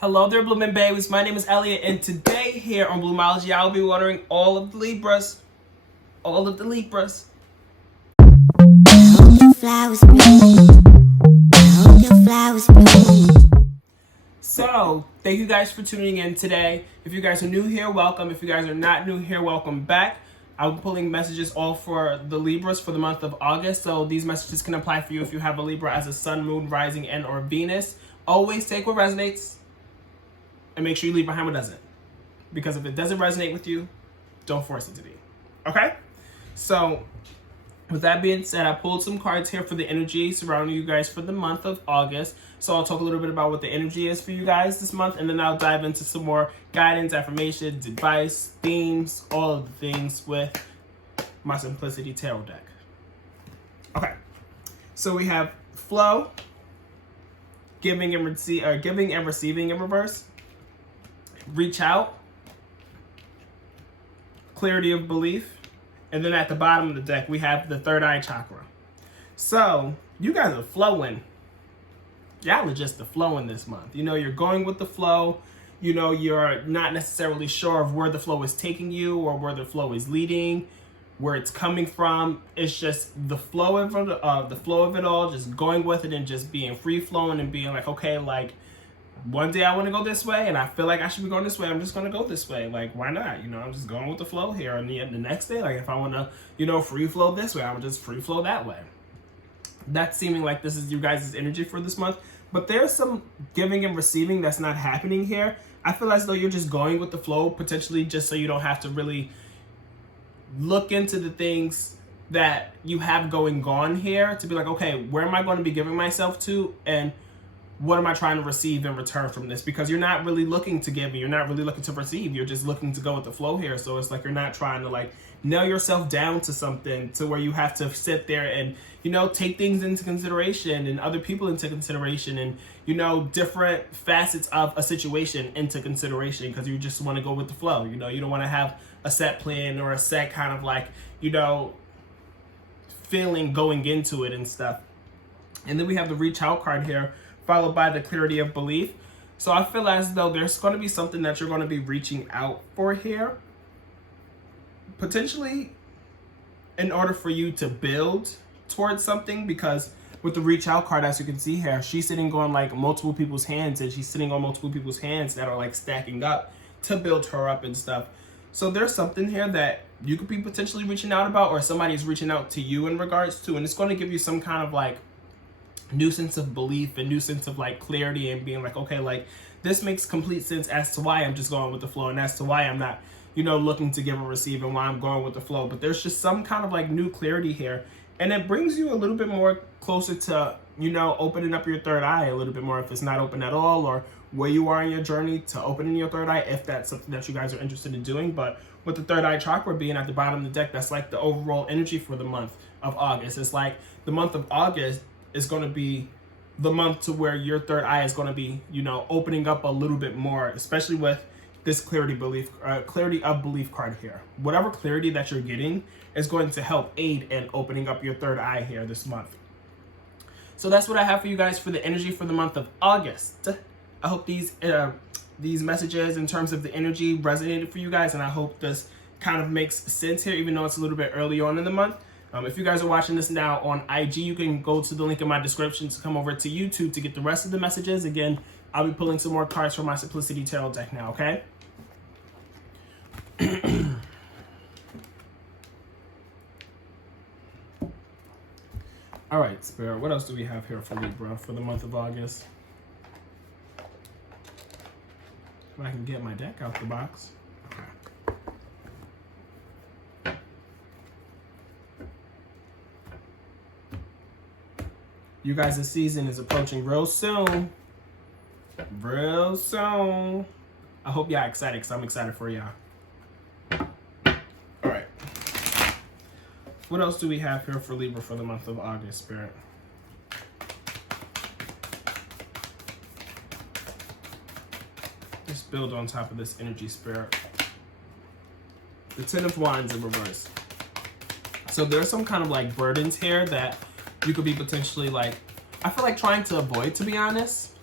Hello there, Blooming Babies. My name is Elliott, and today here on Bloomology, I'll be watering all of the Libras. All of the Libras. So, thank you guys for tuning in today. If you guys are new here, welcome. If you guys are not new here, welcome back. I'm pulling messages all for the Libras for the month of August, so these messages can apply for you if you have a Libra as a Sun, Moon, Rising, and or Venus. Always take what resonates and make sure you leave behind what doesn't. Because if it doesn't resonate with you, don't force it to be. Okay? So, with that being said, I pulled some cards here for the energy surrounding you guys for the month of August. So I'll talk a little bit about what the energy is for you guys this month, and then I'll dive into some more guidance, affirmations, advice, themes, all of the things with my Simplicity Tarot deck. Okay, so we have flow, giving and receiving in reverse, reach out, clarity of belief, and then at the bottom of the deck, we have the third eye chakra. So, you guys are flowing. Y'all are just the flowing this month. You know, you're going with the flow. You know, you're not necessarily sure of where the flow is taking you or where the flow is leading, where it's coming from. It's just the flow of it all, just going with it and just being free flowing and being like, okay, like, one day I want to go this way and I feel like I should be going this way. I'm just going to go this way. Like, why not? You know, I'm just going with the flow here. And the next day, like, if I want to, you know, free flow this way, I'm just free flow that way. That's seeming like this is you guys' energy for this month. But there's some giving and receiving that's not happening here. I feel as though you're just going with the flow, potentially just so you don't have to really look into the things that you have going on here to be like, okay, where am I going to be giving myself to? And what am I trying to receive in return from this? Because you're not really looking to give and you're not really looking to receive. You're just looking to go with the flow here. So it's like you're not trying to like nail yourself down to something to where you have to sit there and, you know, take things into consideration and other people into consideration and, you know, different facets of a situation into consideration because you just want to go with the flow. You know, you don't want to have a set plan or a set kind of like, you know, feeling going into it and stuff. And then we have the reach out card here, followed by the clarity of belief. So I feel as though there's going to be something that you're going to be reaching out for here. Potentially in order for you to build towards something, because with the reach out card, as you can see here, she's sitting on like multiple people's hands and she's sitting on multiple people's hands that are like stacking up to build her up and stuff. So there's something here that you could be potentially reaching out about or somebody's reaching out to you in regards to, and it's going to give you some kind of like new sense of belief and new sense of like clarity and being like, okay, like this makes complete sense as to why I'm just going with the flow and as to why I'm not, you know, looking to give or receive and why I'm going with the flow. But there's just some kind of like new clarity here, and it brings you a little bit more closer to, you know, opening up your third eye a little bit more if it's not open at all, or where you are in your journey to opening your third eye if that's something that you guys are interested in doing. But with the third eye chakra being at the bottom of the deck, that's like the overall energy for the month of August. It's like the month of August is going to be the month to where your third eye is going to be, you know, opening up a little bit more, especially with this clarity of belief card here. Whatever clarity that you're getting is going to help aid in opening up your third eye here this month. So that's what I have for you guys for the energy for the month of August. I hope these messages in terms of the energy resonated for you guys, and I hope this kind of makes sense here, even though it's a little bit early on in the month. If you guys are watching this now on IG, you can go to the link in my description to come over to YouTube to get the rest of the messages. Again, I'll be pulling some more cards from my Simplicity Tarot deck now, okay? All right, Spirit, what else do we have here for Libra for the month of August? If I can get my deck out the box. Okay. You guys' season is approaching real soon. Real soon. I hope y'all excited because I'm excited for y'all. All right. What else do we have here for Libra for the month of August, Spirit? Just build on top of this energy, Spirit. The Ten of Wands in reverse. So there's some kind of like burdens here that you could be potentially like, I feel like trying to avoid, to be honest,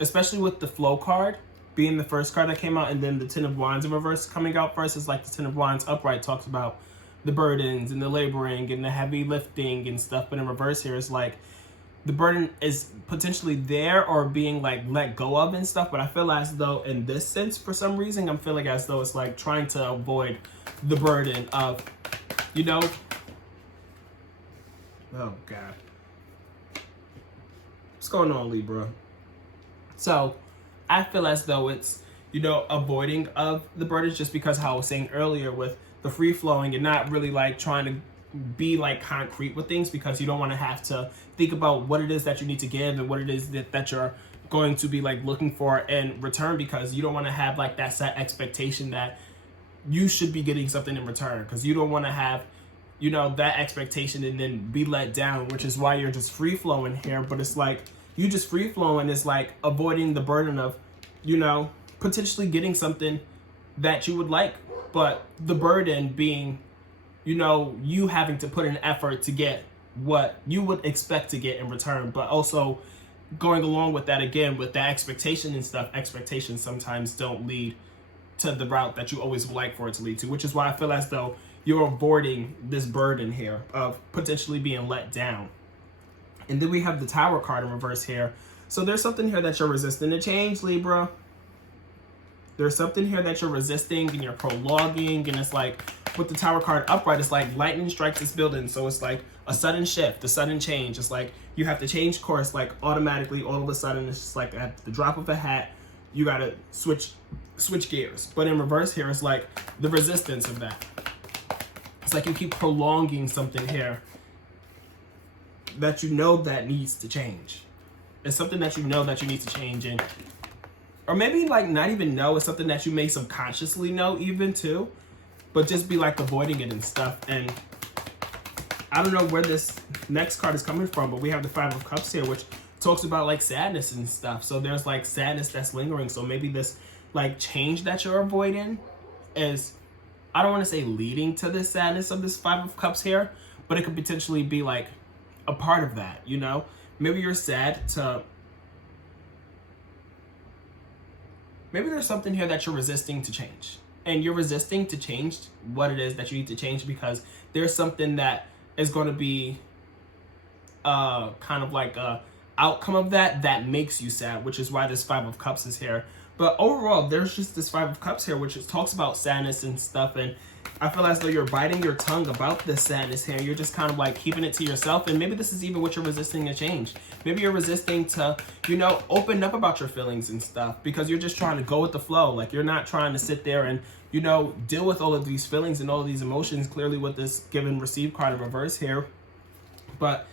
especially with the flow card. being the first card that came out, and then the Ten of Wands in reverse coming out first. Is like the Ten of Wands upright talks about the burdens and the laboring and the heavy lifting and stuff, but in reverse here is like the burden is potentially there or being like let go of and stuff. But I feel as though in this sense, for some reason, I'm feeling as though it's like trying to avoid the burden of, you know, oh God, what's going on, Libra? So I feel as though it's, you know, avoiding of the burdens, just because how I was saying earlier with the free flowing and not really like trying to be like concrete with things, because you don't want to have to think about what it is that you need to give and what it is that you're going to be like looking for in return, because you don't want to have like that set expectation that you should be getting something in return, because you don't want to have, you know, that expectation and then be let down, which is why you're just free flowing here. But it's like you just free flowing is like avoiding the burden of, you know, potentially getting something that you would like, but the burden being, you know, you having to put in effort to get what you would expect to get in return. But also going along with that, again, with that expectation and stuff, expectations sometimes don't lead to the route that you always would like for it to lead to, which is why I feel as though you're avoiding this burden here of potentially being let down. And then we have the Tower card in reverse here. So there's something here that you're resisting to change, Libra. There's something here that you're resisting and you're prolonging, and it's like with the Tower card upright, it's like lightning strikes this building. So it's like a sudden shift, a sudden change. It's like you have to change course like automatically all of a sudden. It's just like at the drop of a hat, you gotta switch gears. But in reverse here, it's like the resistance of that. It's like you keep prolonging something here that you know that needs to change. It's something that you know that you need to change, and or maybe like not even know, it's something that you may subconsciously know even too, but just be like avoiding it and stuff. And I don't know where this next card is coming from, but we have the Five of Cups here, which talks about like sadness and stuff. So there's like sadness that's lingering. So maybe this like change that you're avoiding is, I don't want to say leading to this sadness of this Five of Cups here, but it could potentially be like a part of that, you know? Maybe you're sad to, maybe there's something here that you're resisting to change. And you're resisting to change what it is that you need to change, because there's something that is going to be kind of like a outcome of that makes you sad, which is why this Five of Cups is here. But overall, there's just this Five of Cups here, which talks about sadness and stuff. And I feel as though you're biting your tongue about this sadness here. You're just kind of like keeping it to yourself. And maybe this is even what you're resisting to change. Maybe you're resisting to, you know, open up about your feelings and stuff, because you're just trying to go with the flow. Like you're not trying to sit there and, you know, deal with all of these feelings and all of these emotions, clearly with this give and receive card in reverse here. But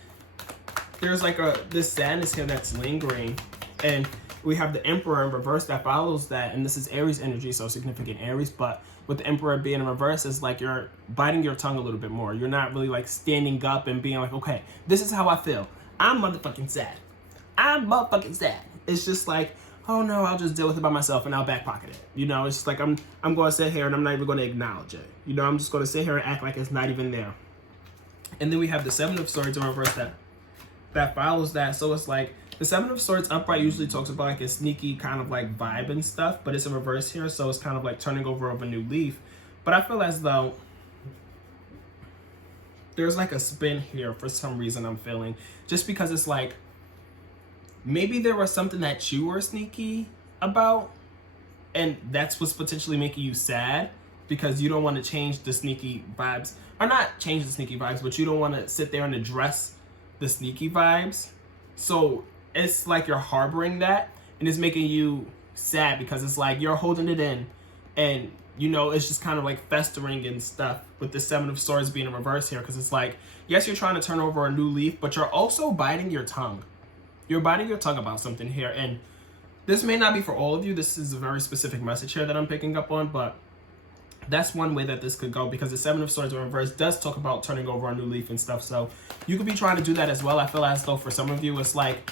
there's like this sadness here that's lingering, and we have the Emperor in reverse that follows that, and this is Aries energy, so significant Aries. But with the Emperor being in reverse, it's like you're biting your tongue a little bit more. You're not really like standing up and being like, okay, this is how I feel. I'm motherfucking sad. I'm motherfucking sad. It's just like, oh no, I'll just deal with it by myself and I'll back pocket it. You know, it's just like I'm going to sit here and I'm not even going to acknowledge it. You know, I'm just going to sit here and act like it's not even there. And then we have the Seven of Swords in reverse that follows that. So it's like the Seven of Swords upright usually talks about like a sneaky kind of like vibe and stuff, but it's in reverse here, so it's kind of like turning over of a new leaf. But I feel as though there's like a spin here for some reason I'm feeling, just because it's like maybe there was something that you were sneaky about, and that's what's potentially making you sad, because you don't want to change the sneaky vibes, or not change the sneaky vibes, but you don't want to sit there and address the sneaky vibes. So it's like you're harboring that, and it's making you sad, because it's like you're holding it in, and you know, it's just kind of like festering and stuff, with the Seven of Swords being in reverse here, because it's like, yes, you're trying to turn over a new leaf, but you're also biting your tongue. You're biting your tongue about something here, and this may not be for all of you. This is a very specific message here that I'm picking up on, but that's one way that this could go, because the Seven of Swords in reverse does talk about turning over a new leaf and stuff. So you could be trying to do that as well. I feel as though for some of you, it's like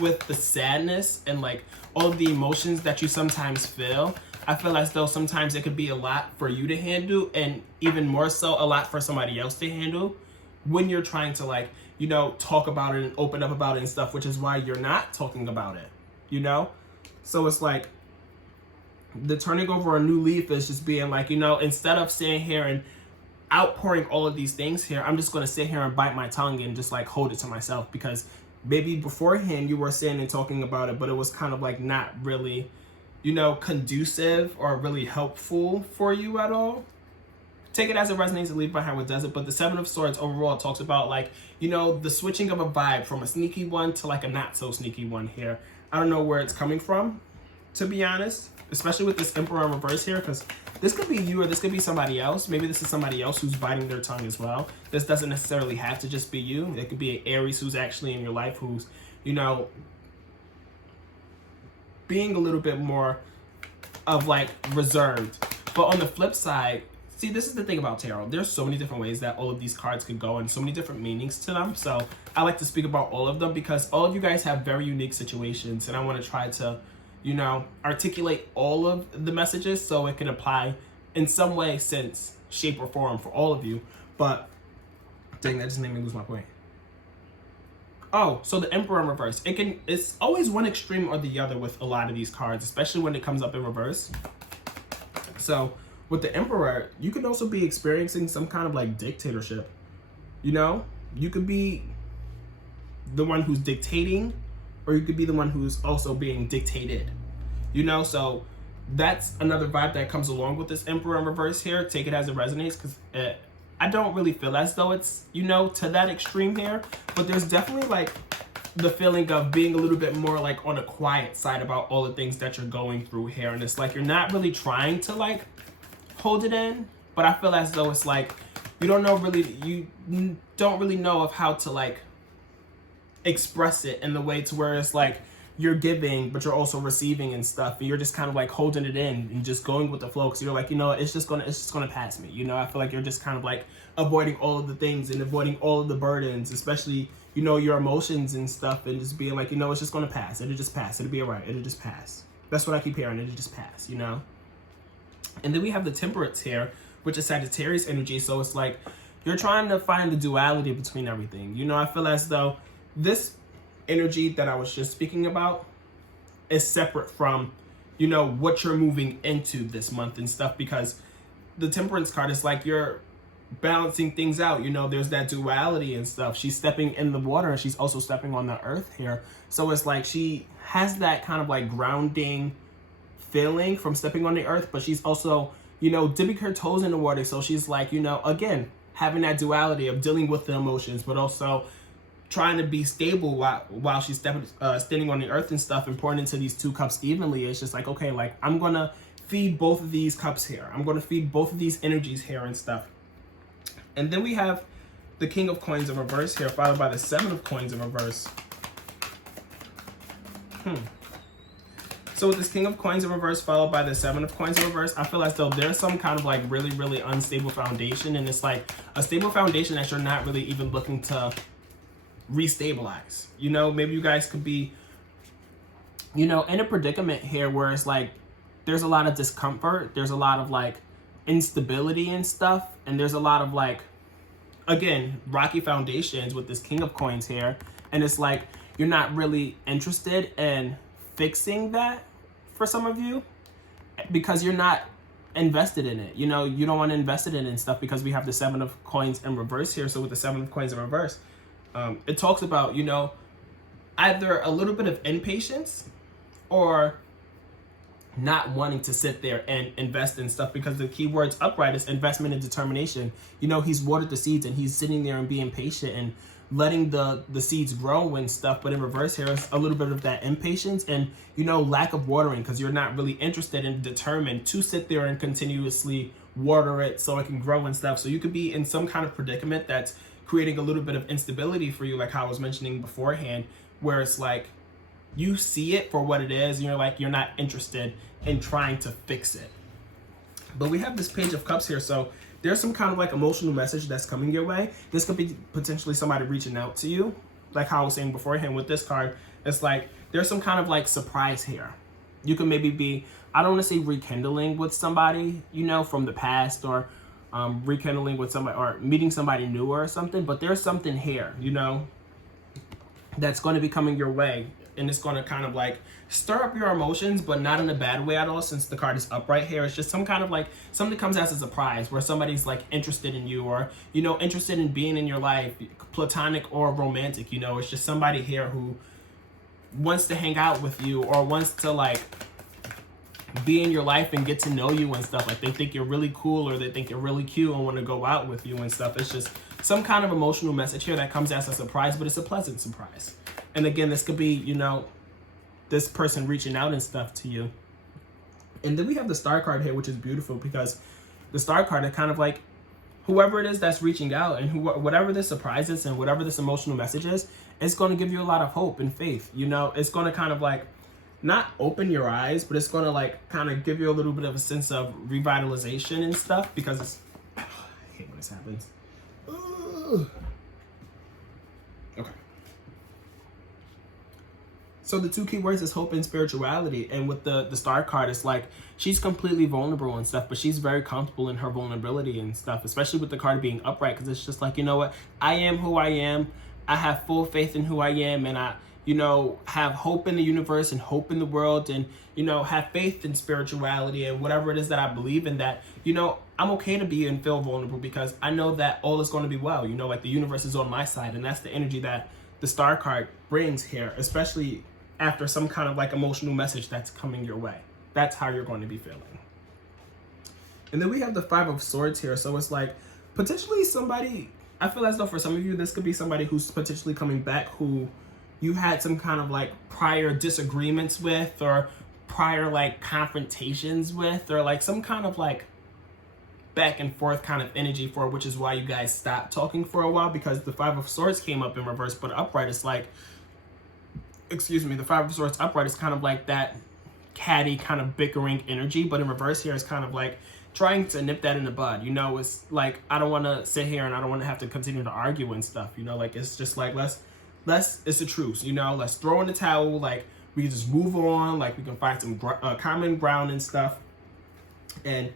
with the sadness and like all of the emotions that you sometimes feel, I feel as though sometimes it could be a lot for you to handle, and even more so a lot for somebody else to handle when you're trying to, like, you know, talk about it and open up about it and stuff, which is why you're not talking about it, you know? So it's like the turning over a new leaf is just being like, you know, instead of sitting here and outpouring all of these things here, I'm just going to sit here and bite my tongue and just like hold it to myself, because maybe beforehand you were sitting and talking about it, but it was kind of like not really, you know, conducive or really helpful for you at all. Take it as it resonates and leave behind what doesn't. But the Seven of Swords overall talks about, like, you know, the switching of a vibe from a sneaky one to like a not so sneaky one here. I don't know where it's coming from, to be honest, especially with this Emperor in reverse here, because this could be you or this could be somebody else. Maybe this is somebody else who's biting their tongue as well. This doesn't necessarily have to just be you. It could be an Aries who's actually in your life who's, you know, being a little bit more of like reserved. But on the flip side, see, this is the thing about tarot. There's so many different ways that all of these cards could go and so many different meanings to them. So I like to speak about all of them because all of you guys have very unique situations, and I want to try to, you know, articulate all of the messages so it can apply in some way, sense, shape, or form for all of you. But dang, that just made me lose my point. Oh, so the Emperor in reverse. It's always one extreme or the other with a lot of these cards, especially when it comes up in reverse. So with the Emperor, you could also be experiencing some kind of like dictatorship. You know, you could be the one who's dictating, or you could be the one who's also being dictated. You know, so that's another vibe that comes along with this Emperor in reverse here. Take it as it resonates, because I don't really feel as though it's, you know, to that extreme here, but there's definitely like the feeling of being a little bit more like on a quiet side about all the things that you're going through here. And it's like you're not really trying to like hold it in, but I feel as though it's like you don't really know of how to like express it in the way to where it's like you're giving but you're also receiving and stuff, and you're just kind of like holding it in and just going with the flow, because you're like, you know, it's just gonna pass me. You know, I feel like you're just kind of like avoiding all of the things and avoiding all of the burdens, especially, you know, your emotions and stuff, and just being like, you know, it's just gonna pass. It'll just pass. It'll be all right. It'll just pass. That's what I keep hearing. It'll just pass, you know. And then we have the Temperance here, which is Sagittarius energy. So it's like you're trying to find the duality between everything. You know, I feel as though this energy that I was just speaking about is separate from, you know, what you're moving into this month and stuff, because the Temperance card is like you're balancing things out. You know, there's that duality and stuff. She's stepping in the water and she's also stepping on the earth here. So it's like she has that kind of like grounding feeling from stepping on the earth, but she's also, you know, dipping her toes in the water. So she's like, you know, again, having that duality of dealing with the emotions, but also trying to be stable while she's standing on the earth and stuff, and pouring into these two cups evenly. It's just like, okay, like I'm gonna feed both of these cups here. I'm gonna feed both of these energies here and stuff. And then we have the King of Coins in reverse here, followed by the Seven of Coins in reverse. So with this King of Coins in reverse followed by the Seven of Coins in reverse, I feel as though there's some kind of like really, really unstable foundation. And it's like a stable foundation that you're not really even looking to restabilize. You know, maybe you guys could be, you know, in a predicament here where it's like there's a lot of discomfort. There's a lot of like instability and stuff. And there's a lot of like, again, rocky foundations with this King of Coins here. And it's like you're not really interested in fixing that for some of you because you're not invested in it. You know, you don't want to invest it in and stuff, because we have the Seven of Coins in reverse here. So with the Seven of Coins in reverse, it talks about, you know, either a little bit of impatience or not wanting to sit there and invest in stuff, because the key words upright is investment and determination. You know, he's watered the seeds and he's sitting there and being patient and letting the seeds grow and stuff. But in reverse here is a little bit of that impatience and, you know, lack of watering, because you're not really interested and determined to sit there and continuously water it so it can grow and stuff. So you could be in some kind of predicament that's creating a little bit of instability for you, like how I was mentioning beforehand, where it's like you see it for what it is and you're like, you're not interested in trying to fix it. But we have this Page of Cups here, so there's some kind of like emotional message that's coming your way. This could be potentially somebody reaching out to you, like how I was saying beforehand with this card. It's like there's some kind of like surprise here. You can maybe be, I don't want to say rekindling with somebody, you know, from the past, or rekindling with somebody or meeting somebody new or something, but there's something here, you know, that's going to be coming your way. and it's going to kind of like stir up your emotions, but not in a bad way at all, since the card is upright here. It's just some kind of like something comes as a surprise where somebody's like interested in you, or, you know, interested in being in your life, platonic or romantic. You know, it's just somebody here who wants to hang out with you, or wants to like be in your life and get to know you and stuff. Like they think you're really cool, or they think you're really cute and want to go out with you and stuff. It's just some kind of emotional message here that comes as a surprise, but it's a pleasant surprise. And again, this could be, you know, this person reaching out and stuff to you. And then we have the Star card here, which is beautiful, because the Star card is kind of like whoever it is that's reaching out, and whatever this surprise is and whatever this emotional message is, it's going to give you a lot of hope and faith. You know, it's going to kind of like not open your eyes, but it's going to like kind of give you a little bit of a sense of revitalization and stuff, because it's, I hate when this happens. Ugh. Okay. So the two key words is hope and spirituality. And with the Star card, it's like she's completely vulnerable and stuff, but she's very comfortable in her vulnerability and stuff, especially with the card being upright, because it's just like, you know what, I am who I am. I have full faith in who I am, and I, you know, have hope in the universe and hope in the world, and, you know, have faith in spirituality and whatever it is that I believe in, that, you know, I'm okay to be and feel vulnerable, because I know that all is going to be well. You know, like the universe is on my side, and that's the energy that the Star card brings here, especially after some kind of like emotional message that's coming your way. That's how you're going to be feeling. And then we have the Five of Swords here. So it's like potentially somebody, I feel as though for some of you, this could be somebody who's potentially coming back who you had some kind of like prior disagreements with, or prior like confrontations with, or like some kind of like back and forth kind of energy for, which is why you guys stopped talking for a while, because the Five of Swords came up in reverse, but upright is like, excuse me, the Five of Swords upright is kind of like that catty kind of bickering energy, but in reverse here is kind of like trying to nip that in the bud. You know, it's like, I don't want to sit here and I don't want to have to continue to argue and stuff, you know, like it's just like, let's it's a truce, you know, let's throw in the towel, like we can just move on, like we can find some common ground and stuff, and,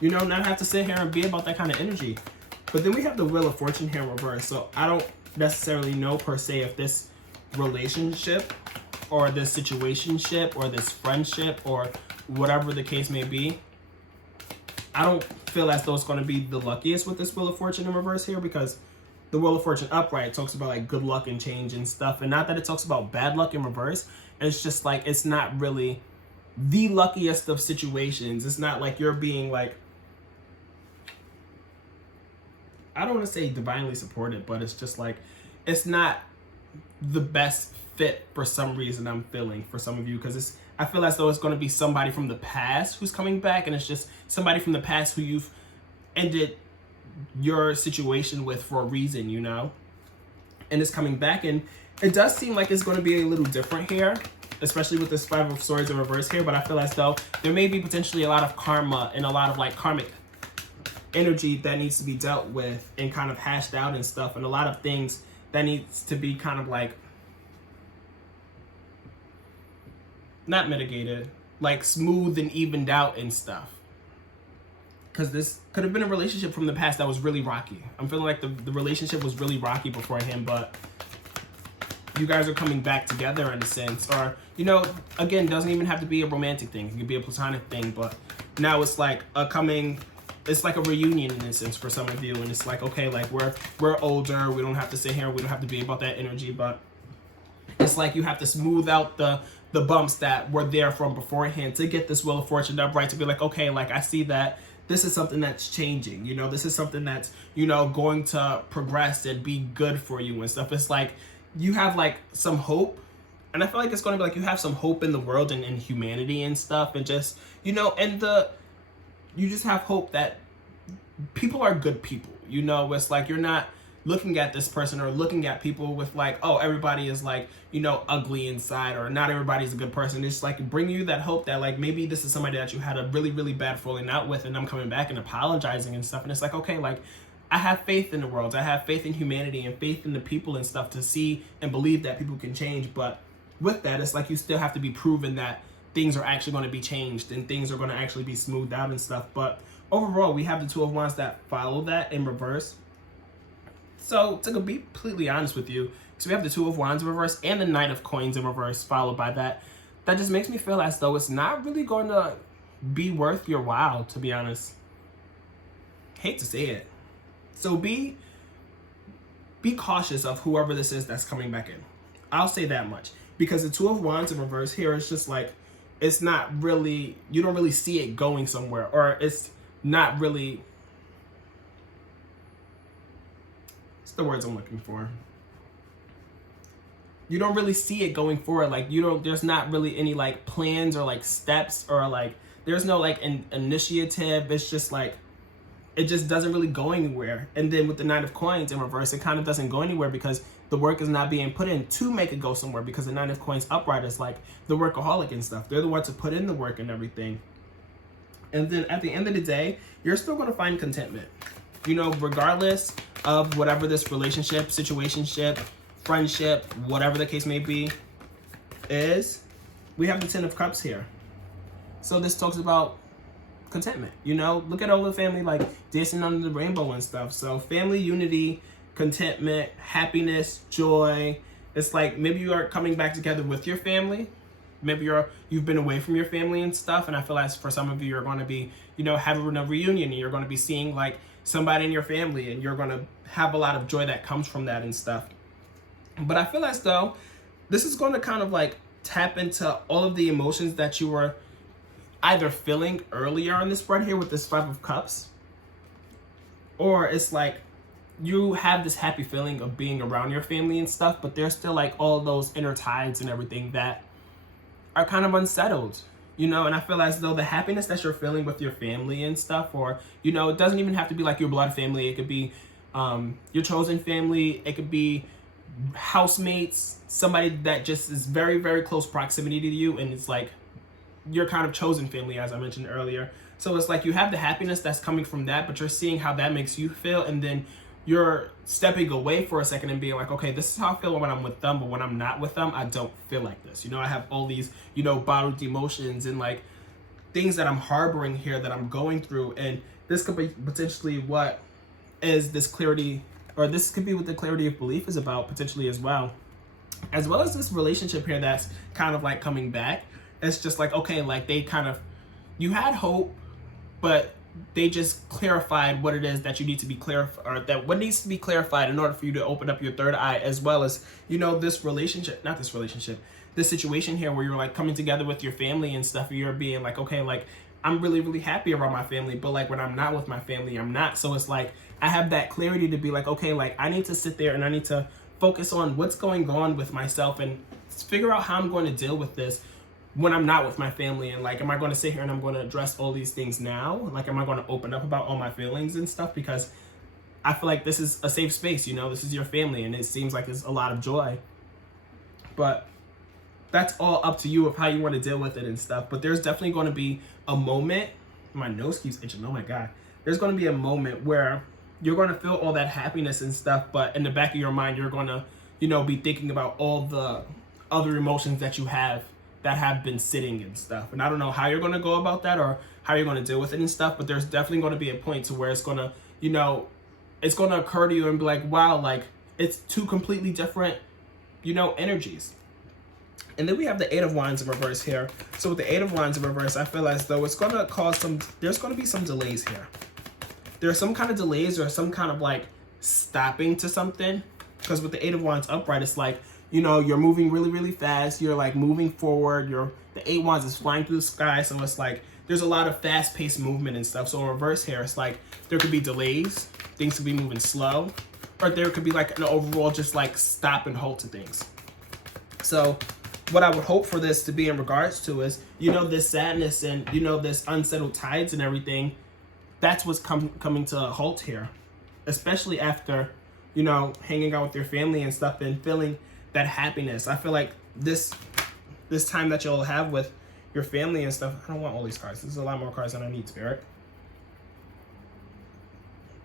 you know, not have to sit here and be about that kind of energy. But then we have the Wheel of Fortune here in reverse. So I don't necessarily know per se if this relationship or this situationship or this friendship or whatever the case may be, I don't feel as though it's going to be the luckiest with this Wheel of Fortune in reverse here, because the Wheel of Fortune upright talks about like good luck and change and stuff, and not that it talks about bad luck in reverse. It's just like, it's not really the luckiest of situations. It's not like you're being like, I don't want to say divinely supported, but it's just like, it's not the best fit for some reason I'm feeling for some of you, because I feel as though it's going to be somebody from the past who's coming back, and it's just somebody from the past who you've ended your situation with for a reason, you know, and it's coming back, and it does seem like it's going to be a little different here, especially with this Five of Swords in reverse here. But I feel as though there may be potentially a lot of karma and a lot of like karmic energy that needs to be dealt with and kind of hashed out and stuff, and a lot of things that needs to be kind of like not mitigated, like smooth and evened out and stuff. Because this could have been a relationship from the past that was really rocky. I'm feeling like the relationship was really rocky beforehand, but you guys are coming back together in a sense. Or, you know, again, doesn't even have to be a romantic thing. It could be a platonic thing, but now it's like it's like a reunion in a sense for some of you. And it's like, okay, like we're older. We don't have to sit here. We don't have to be about that energy, but it's like you have to smooth out the bumps that were there from beforehand to get this Wheel of Fortune upright, to be like, okay, like I see that this is something that's changing, you know, this is something that's, you know, going to progress and be good for you and stuff. It's like you have like some hope, and I feel like it's going to be like you have some hope in the world and in humanity and stuff, and just, you know, and you just have hope that people are good people, you know. It's like you're not looking at this person or looking at people with like, oh, everybody is like, you know, ugly inside, or not everybody's a good person. It's like bring you that hope that like maybe this is somebody that you had a really, really bad falling out with, and I'm coming back and apologizing and stuff. And it's like, okay, like I have faith in the world. I have faith in humanity and faith in the people and stuff, to see and believe that people can change. But with that, it's like you still have to be proven that things are actually going to be changed and things are going to actually be smoothed out and stuff. But overall, we have the Two of Wands that follow that in reverse. So to be completely honest with you, So we have the Two of Wands in reverse and the Knight of Coins in reverse, followed by that. That just makes me feel as though it's not really going to be worth your while, to be honest. Hate to say it. So be cautious of whoever this is that's coming back in. I'll say that much. Because the Two of Wands in reverse here is just like, it's not really, you don't really see it going somewhere. Or it's not really, it's the words I'm looking for. You don't really see it going forward. Like, there's not really any like plans or like steps or like, there's no like an initiative. It's just like, it just doesn't really go anywhere. And then with the Knight of Coins in reverse, it kind of doesn't go anywhere because the work is not being put in to make it go somewhere, because the Knight of Coins upright is like the workaholic and stuff. They're the ones to put in the work and everything. And then at the end of the day, you're still going to find contentment. You know, regardless of whatever this relationship, situationship, friendship, whatever the case may be, is, we have the Ten of Cups here. So this talks about contentment. You know, look at all the family like dancing under the rainbow and stuff. So family, unity, contentment, happiness, joy. It's like maybe you are coming back together with your family. Maybe you've been away from your family and stuff. And I feel like for some of you, you're going to be, you know, having a reunion and you're going to be seeing like somebody in your family and you're going to have a lot of joy that comes from that and stuff. But I feel as though this is going to kind of like tap into all of the emotions that you were either feeling earlier on this spread here with this Five of Cups, or it's like you have this happy feeling of being around your family and stuff, but there's still like all those inner tides and everything that are kind of unsettled, you know. And I feel as though the happiness that you're feeling with your family and stuff, or, you know, it doesn't even have to be like your blood family. It could be your chosen family. It could be housemates, somebody that just is very, very close proximity to you, and it's like your kind of chosen family, as I mentioned earlier. So it's like you have the happiness that's coming from that, but you're seeing how that makes you feel, and then you're stepping away for a second and being like, okay, this is how I feel when I'm with them, but when I'm not with them, I don't feel like this. You know, I have all these, you know, bottled emotions and like things that I'm harboring here that I'm going through, and this could be potentially what is this clarity, or this could be what the clarity of belief is about potentially as well as this relationship here that's kind of like coming back. It's just like, okay, like they kind of, you had hope, but they just clarified what it is that you need to be clarified, or that what needs to be clarified in order for you to open up your third eye, as well as, you know, this situation here where you're like coming together with your family and stuff. You're being like, okay, like I'm really, really happy around my family, but like when I'm not with my family, I'm not. So it's like, I have that clarity to be like, okay, like I need to sit there and I need to focus on what's going on with myself and figure out how I'm going to deal with this when I'm not with my family. And like, am I going to sit here and I'm going to address all these things now? Like, am I going to open up about all my feelings and stuff? Because I feel like this is a safe space, you know, this is your family, and it seems like there's a lot of joy. But that's all up to you of how you want to deal with it and stuff. But there's definitely going to be a moment, my nose keeps itching, oh my God. There's going to be a moment where you're going to feel all that happiness and stuff, but in the back of your mind, you're going to, you know, be thinking about all the other emotions that you have that have been sitting and stuff. And I don't know how you're going to go about that or how you're going to deal with it and stuff, but there's definitely going to be a point to where it's going to, you know, it's going to occur to you and be like, wow, like it's two completely different, you know, energies. And then we have the Eight of Wands in reverse here. So with the Eight of Wands in reverse, I feel as though it's going to cause there's going to be some delays here. There's some kind of delays or some kind of like stopping to something. Because with the Eight of Wands upright, it's like, you know, you're moving really, really fast. You're like moving forward. The Eight Wands is flying through the sky. So it's like, there's a lot of fast paced movement and stuff. So in reverse here, it's like, there could be delays. Things could be moving slow. Or there could be like an overall just like stop and halt to things. So what I would hope for this to be in regards to is, you know, this sadness and, you know, this unsettled tides and everything. That's what's coming to a halt here. Especially after, you know, hanging out with your family and stuff and feeling that happiness. I feel like this time that you'll have with your family and stuff. I don't want all these cards. This is a lot more cards than I need, Spirit.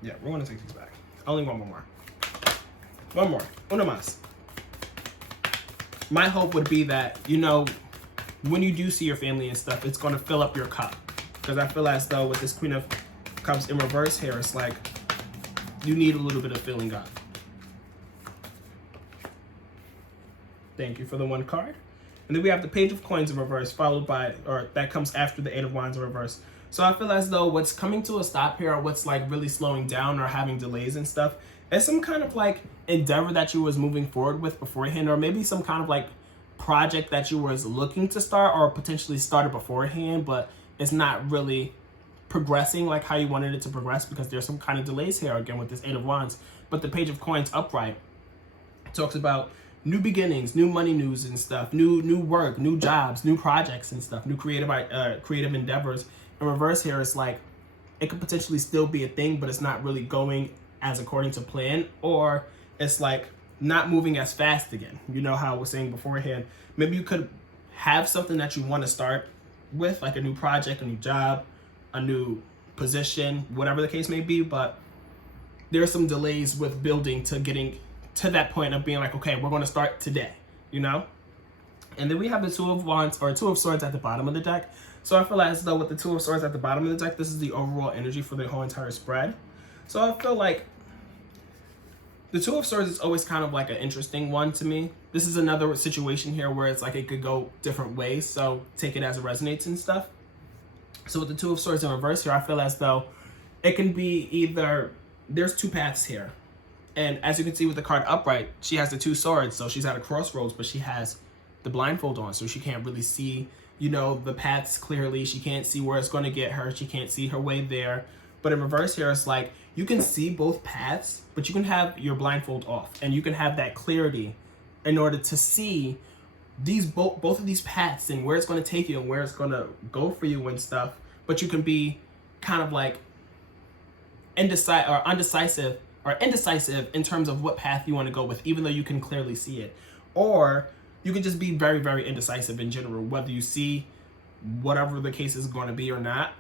Yeah, we're going to take these back. I only want one more. One more. Uno más. My hope would be that, you know, when you do see your family and stuff, it's going to fill up your cup. Because I feel as though with this Queen of Cups in reverse here, it's like you need a little bit of filling up. Thank you for the 1 card. And then we have the Page of Coins in reverse, followed by, or that comes after the 8 of Wands in reverse. So I feel as though what's coming to a stop here, or what's like really slowing down or having delays and stuff, is some kind of like endeavor that you was moving forward with beforehand, or maybe some kind of like project that you was looking to start or potentially started beforehand, but it's not really progressing like how you wanted it to progress because there's some kind of delays here again with this 8 of Wands. But the Page of Coins upright talks about new beginnings, new money news and stuff, new work, new jobs, new projects and stuff, new creative endeavors. In reverse here, it's like it could potentially still be a thing, but it's not really going as according to plan, or it's like not moving as fast again. You know how I was saying beforehand, maybe you could have something that you want to start with, like a new project, a new job, a new position, whatever the case may be, but there are some delays with building to getting to that point of being like, okay, we're going to start today, you know? And then we have the 2 of Wands, or 2 of Swords at the bottom of the deck. So I feel as though with the 2 of Swords at the bottom of the deck, this is the overall energy for the whole entire spread. So I feel like the 2 of Swords is always kind of like an interesting one to me. This is another situation here where it's like it could go different ways, so take it as it resonates and stuff. So with the 2 of Swords in reverse here, I feel as though it can be either, there's 2 paths here. And as you can see with the card upright, she has the 2 swords, so she's at a crossroads, but she has the blindfold on, so she can't really see, you know, the paths clearly. She can't see where it's going to get her. She can't see her way there. But in reverse here, it's like you can see both paths, but you can have your blindfold off, and you can have that clarity in order to see these both of these paths and where it's going to take you and where it's going to go for you and stuff. But you can be kind of like indecisive in terms of what path you want to go with, even though you can clearly see it. Or you can just be very, very indecisive in general, whether you see whatever the case is going to be or not.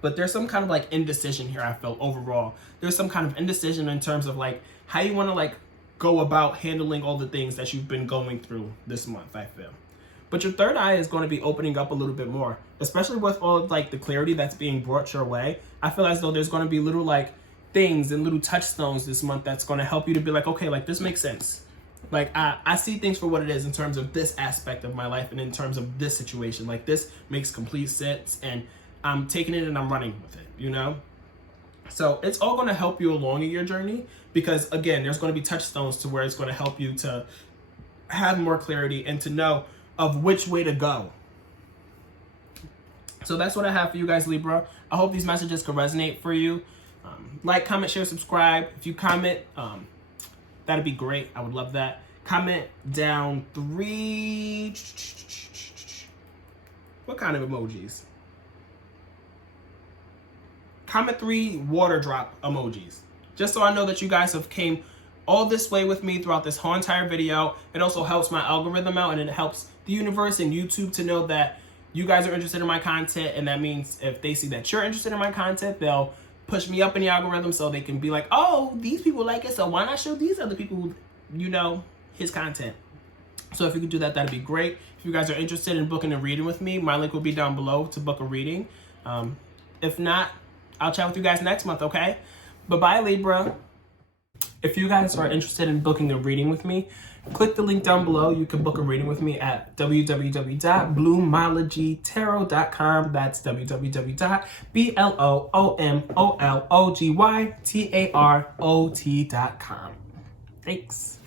But there's some kind of like indecision here, I feel, overall. There's some kind of indecision in terms of like how you want to like go about handling all the things that you've been going through this month, I feel. But your third eye is going to be opening up a little bit more, especially with all of like the clarity that's being brought your way. I feel as though there's going to be little like things and little touchstones this month that's going to help you to be like, okay, like this makes sense. Like I see things for what it is in terms of this aspect of my life and in terms of this situation. Like this makes complete sense, and I'm taking it and I'm running with it, you know? So it's all going to help you along in your journey because, again, there's going to be touchstones to where it's going to help you to have more clarity and to know of which way to go. So that's what I have for you guys, Libra. I hope these messages can resonate for you. Like, comment, share, subscribe. If you comment, that'd be great. I would love that. Comment down 3... What kind of emojis? Comment 3 water drop emojis. Just so I know that you guys have came all this way with me throughout this whole entire video. It also helps my algorithm out, and it helps the universe and YouTube to know that you guys are interested in my content. And that means if they see that you're interested in my content, they'll push me up in the algorithm so they can be like, oh, these people like it, so why not show these other people who, you know, his content. So if you could do that, that'd be great. If you guys are interested in booking a reading with me, my link will be down below to book a reading. If not, I'll chat with you guys next month, okay? Bye-bye, Libra. If you guys are interested in booking a reading with me, click the link down below. You can book a reading with me at www.bloomologytarot.com. That's www.bloomologytarot.com. Thanks.